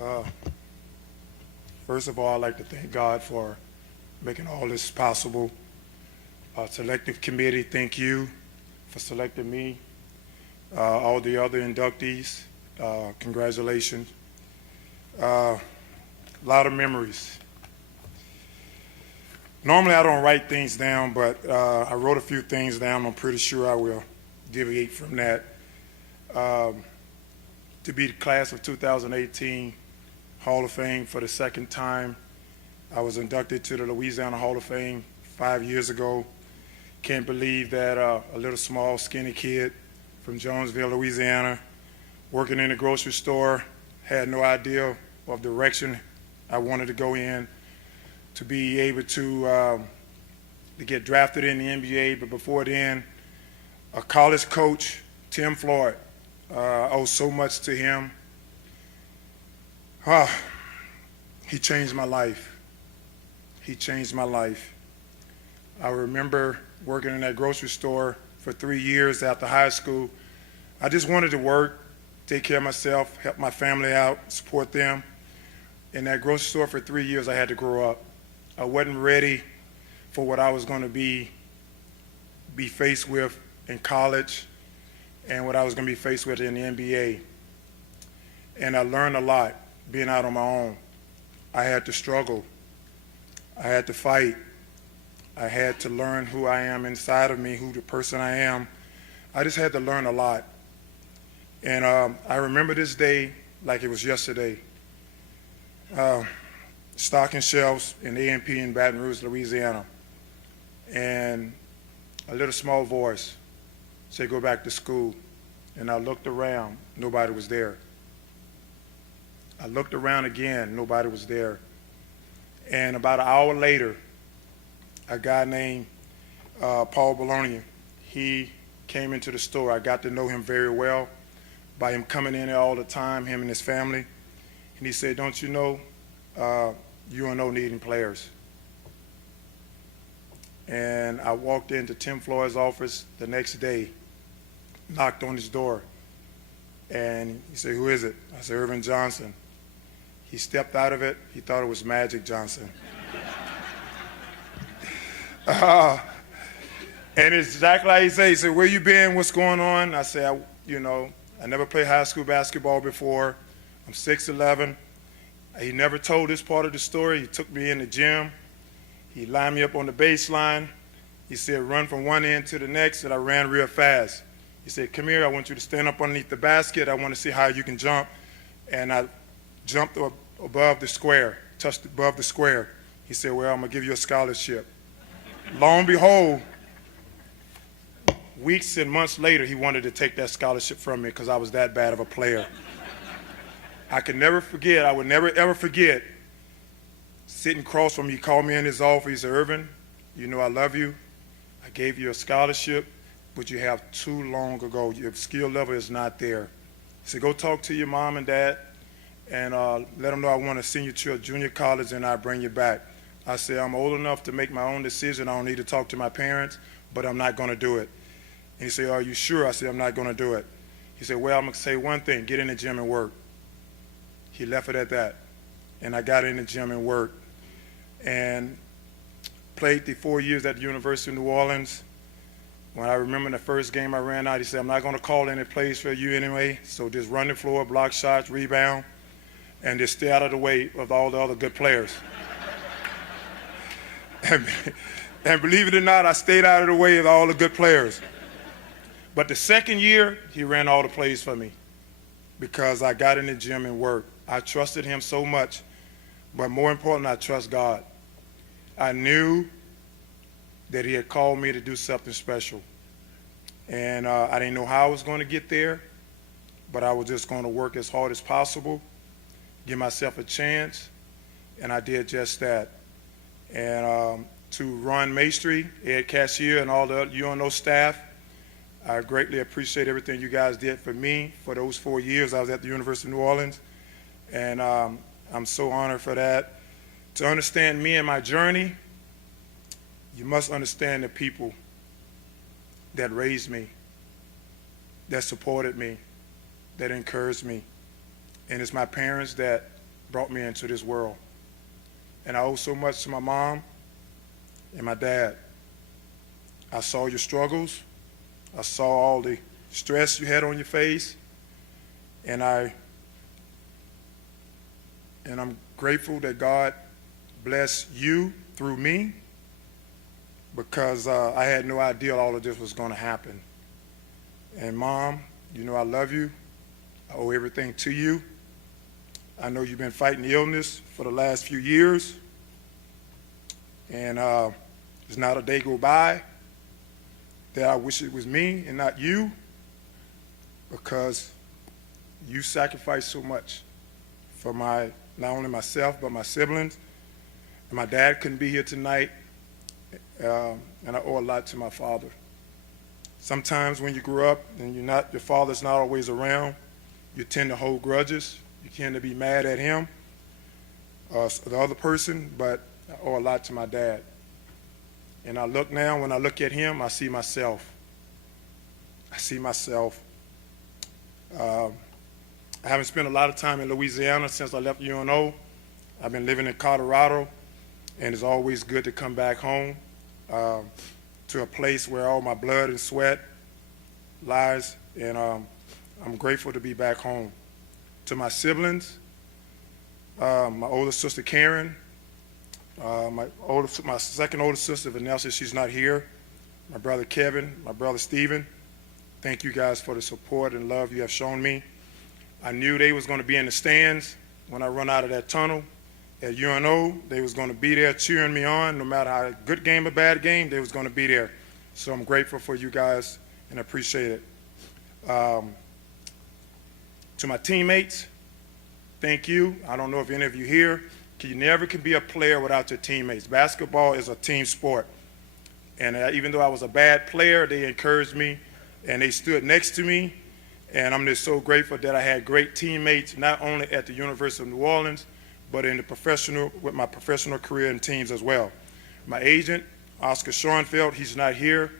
Uh, First of all, I'd like to thank God for making all this possible. Selective committee, thank you for selecting me. All the other inductees, congratulations. A lot of memories. Normally I don't write things down, but I wrote a few things down. I'm pretty sure I will deviate from that. To be the class of 2018 Hall of Fame for the second time. I was inducted to the Louisiana Hall of Fame 5 years ago. Can't believe that a little small skinny kid from Jonesville, Louisiana, working in a grocery store, had no idea of direction I wanted to go in, to be able to get drafted in the NBA, but before then, a college coach, Tim Floyd, I owe so much to him. He changed my life. He changed my life. I remember working in that grocery store for 3 years after high school. I just wanted to work, take care of myself, help my family out, support them. In that grocery store for 3 years, I had to grow up. I wasn't ready for what I was going to be faced with in college and what I was going to be faced with in the NBA. And I learned a lot being out on my own. I had to struggle. I had to fight. I had to learn who I am inside of me, who the person I am. I just had to learn a lot. And I remember this day like it was yesterday. Stocking shelves in A&P in Baton Rouge, Louisiana. And a little small voice said, "Go back to school." And I looked around, nobody was there. I looked around again, nobody was there. And about an hour later, a guy named Paul Bologna, he came into the store. I got to know him very well by him coming in there all the time, him and his family. And he said, "Don't you know, UNO needing players?" And I walked into Tim Floyd's office the next day, knocked on his door, and he said, "Who is it?" I said, "Ervin Johnson." He stepped out of it. He thought it was Magic Johnson. And it's exactly like he said. He said, "Where you been? What's going on?" I said, I never played high school basketball before. I'm 6'11". He never told this part of the story. He took me in the gym. He lined me up on the baseline. He said, "Run from one end to the next," and I ran real fast. He said, "Come here, I want you to stand up underneath the basket. I want to see how you can jump." And I jumped above the square, touched above the square. He said, "Well, I'm going to give you a scholarship." Lo and behold, weeks and months later, he wanted to take that scholarship from me because I was that bad of a player. I could never forget, I would never ever forget, sitting across from him, he called me in his office. He said, "Ervin, you know I love you. I gave you a scholarship, but you have too long ago. Your skill level is not there." He said, "Go talk to your mom and dad and let them know I want to send you to a junior college and I'll bring you back." I said, "I'm old enough to make my own decision. I don't need to talk to my parents, but I'm not going to do it." And he said, "Are you sure?" I said, "I'm not going to do it." He said, "Well, I'm going to say one thing. Get in the gym and work." He left it at that. And I got in the gym and worked. And played the 4 years at the University of New Orleans. When I remember the first game I ran out, he said, "I'm not going to call any plays for you anyway, so just run the floor, block shots, rebound, and just stay out of the way of all the other good players." And believe it or not, I stayed out of the way of all the good players. But the second year, he ran all the plays for me because I got in the gym and worked. I trusted him so much, but more important, I trust God. I knew that he had called me to do something special. And I didn't know how I was going to get there, but I was just going to work as hard as possible, give myself a chance, and I did just that. And to Ron Maestri, Ed Cashier, and all the UNO staff, I greatly appreciate everything you guys did for me for those 4 years I was at the University of New Orleans. And I'm so honored for that. To understand me and my journey, you must understand the people that raised me, that supported me, that encouraged me. And it's my parents that brought me into this world. And I owe so much to my mom and my dad. I saw your struggles. I saw all the stress you had on your face. And I'm grateful that God blessed you through me, because I had no idea all of this was going to happen. And Mom, you know I love you. I owe everything to you. I know you've been fighting illness for the last few years, and there's not a day go by that I wish it was me and not you, because you sacrificed so much for not only myself but my siblings. And my dad couldn't be here tonight, and I owe a lot to my father. Sometimes when you grow up and your father's not always around, you tend to hold grudges. You tend to be mad at him, the other person, but I owe a lot to my dad. And I look now, when I look at him, I see myself. I see myself. I haven't spent a lot of time in Louisiana since I left UNO. I've been living in Colorado, and it's always good to come back home to a place where all my blood and sweat lies, and I'm grateful to be back home. To my siblings, my older sister Karen, my second oldest sister Vanessa, she's not here, my brother Kevin, my brother Stephen, thank you guys for the support and love you have shown me. I knew they was going to be in the stands when I run out of that tunnel at UNO. They was going to be there cheering me on, no matter how good game or bad game, they was going to be there. So I'm grateful for you guys and appreciate it. To my teammates, thank you. I don't know if any of you here, you never can be a player without your teammates. Basketball is a team sport. And even though I was a bad player, they encouraged me and they stood next to me. And I'm just so grateful that I had great teammates, not only at the University of New Orleans, but with my professional career and teams as well. My agent, Oscar Schoenfeld, he's not here.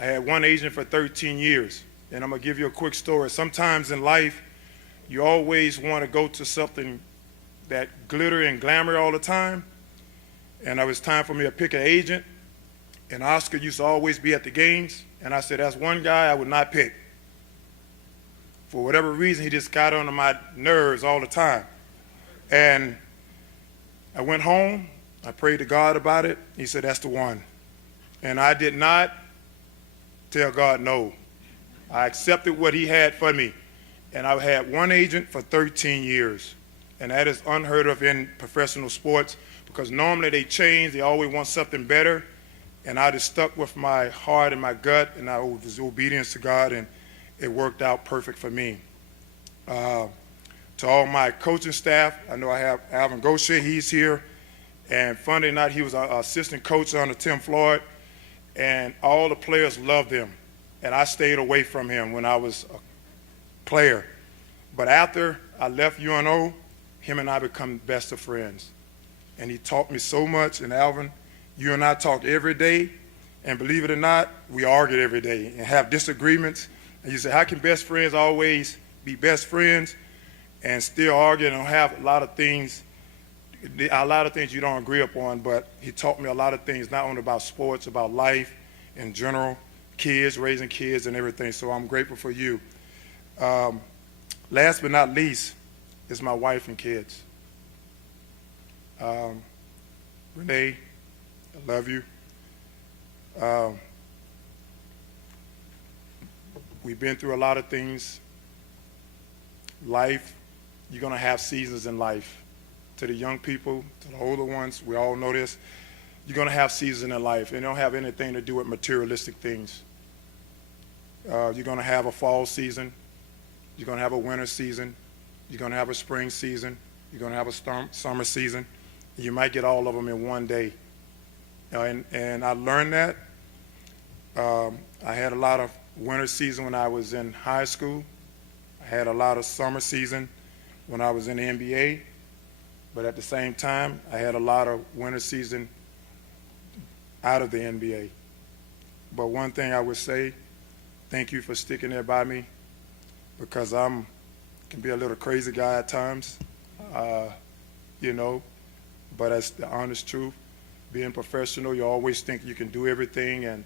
I had one agent for 13 years. And I'm going to give you a quick story. Sometimes in life, you always want to go to something that glitter and glamour all the time. And it was time for me to pick an agent. And Oscar used to always be at the games. And I said, that's one guy I would not pick. For whatever reason, he just got under my nerves all the time. And I went home. I prayed to God about it. He said, that's the one. And I did not tell God no. I accepted what he had for me. And I've had one agent for 13 years. And that is unheard of in professional sports, because normally they change. They always want something better. And I just stuck with my heart and my gut, and I was obedience to God, and it worked out perfect for me. To all my coaching staff, I know I have Ervin Johnson, he's here. And funny or not, he was an assistant coach under Tim Floyd, and all the players loved him. And I stayed away from him when I was a player. But after I left UNO, him and I become best of friends. And he taught me so much. And Alvin, you and I talk every day. And believe it or not, we argued every day and have disagreements. And you say, how can best friends always be best friends and still argue and have a lot of things you don't agree upon? But he taught me a lot of things, not only about sports, about life in general, kids, raising kids and everything. So I'm grateful for you. Last but not least is my wife and kids. Renee, I love you. We've been through a lot of things. Life, you're going to have seasons in life. To the young people, to the older ones, we all know this. You're going to have seasons in life. It don't have anything to do with materialistic things. You're going to have a fall season. You're going to have a winter season. You're going to have a spring season. You're going to have a summer season. You might get all of them in one day. And I learned that. I had a lot of winter season when I was in high school. I had a lot of summer season when I was in the NBA. But at the same time, I had a lot of winter season out of the NBA. But one thing I would say, thank you for sticking there by me, because can be a little crazy guy at times. you know, but that's the honest truth. Being professional, you always think you can do everything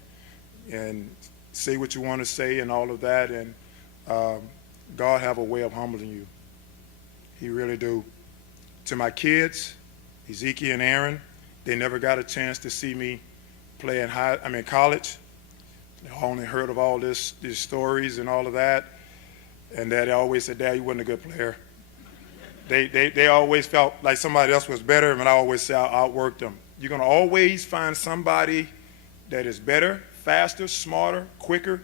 and say what you want to say and all of that, and God have a way of humbling you. He really do. To my kids, Ezekiel and Aaron, they never got a chance to see me play in college. They only heard of all these stories and all of that, and Daddy always said, "Dad, you wasn't a good player." They always felt like somebody else was better, and I always say I outworked them. You're going to always find somebody that is better, faster, smarter, quicker.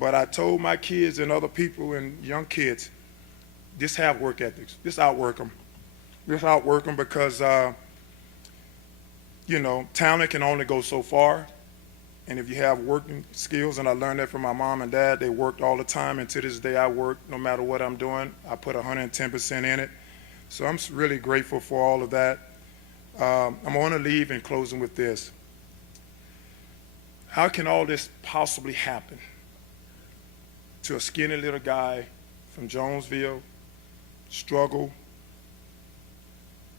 But I told my kids and other people and young kids, just have work ethics. Just outwork them. Just outwork them because, talent can only go so far. And if you have working skills, and I learned that from my mom and dad, they worked all the time. And to this day, I work no matter what I'm doing. I put 110% in it. So I'm really grateful for all of that. I'm going to leave in closing with this. How can all this possibly happen to a skinny little guy from Jonesville, struggle,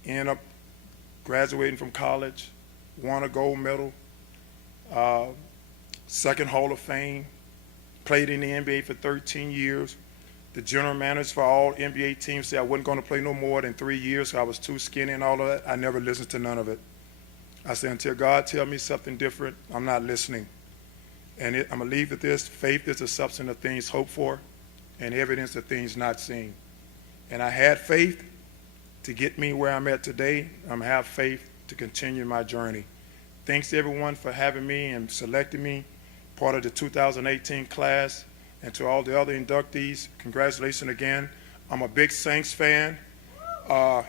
end up graduating from college, won a gold medal, second Hall of Fame, played in the NBA for 13 years. The general manager for all NBA teams said I wasn't going to play no more than 3 years, so I was too skinny and all of that. I never listened to none of it. I said, until God tells me something different, I'm not listening. And I'm going to leave with this. Faith is the substance of things hoped for and evidence of things not seen. And I had faith to get me where I'm at today. I'm going to have faith to continue my journey. Thanks to everyone for having me and selecting me, part of the 2018 class. And to all the other inductees, congratulations again. I'm a big Saints fan,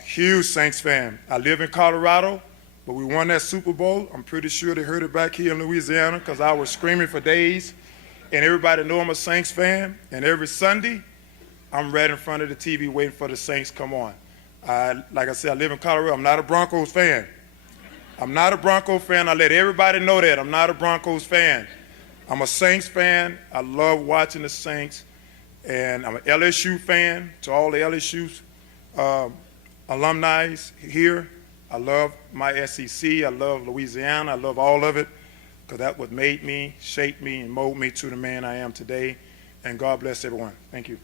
huge Saints fan. I live in Colorado, but we won that Super Bowl. I'm pretty sure they heard it back here in Louisiana because I was screaming for days. And everybody know I'm a Saints fan. And every Sunday, I'm right in front of the TV waiting for the Saints to come on. Like I said, I live in Colorado. I'm not a Broncos fan. I'm not a Broncos fan. I let everybody know that. I'm not a Broncos fan. I'm a Saints fan. I love watching the Saints. And I'm an LSU fan. To all the LSU alumni here, I love my SEC. I love Louisiana. I love all of it because that's what made me, shaped me, and molded me to the man I am today. And God bless everyone. Thank you.